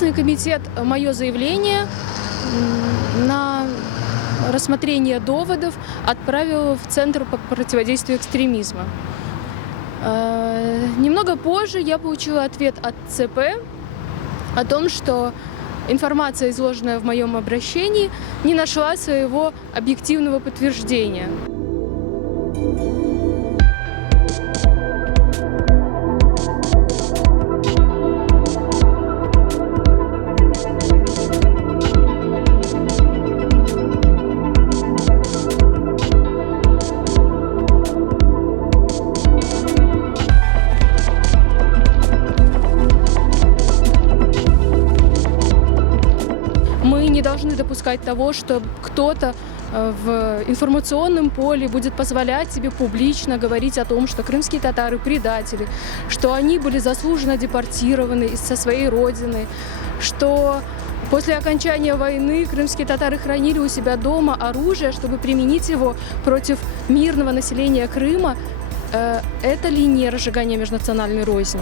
Следственный комитет мое заявление на рассмотрение доводов отправил в Центр по противодействию экстремизма. Немного позже я получила ответ от ЦП о том, что информация, изложенная в моем обращении, не нашла своего объективного подтверждения. Мы не должны допускать того, что кто-то в информационном поле будет позволять себе публично говорить о том, что крымские татары предатели, что они были заслуженно депортированы со своей родины, что после окончания войны крымские татары хранили у себя дома оружие, чтобы применить его против мирного населения Крыма. Это ли не разжигание межнациональной розни?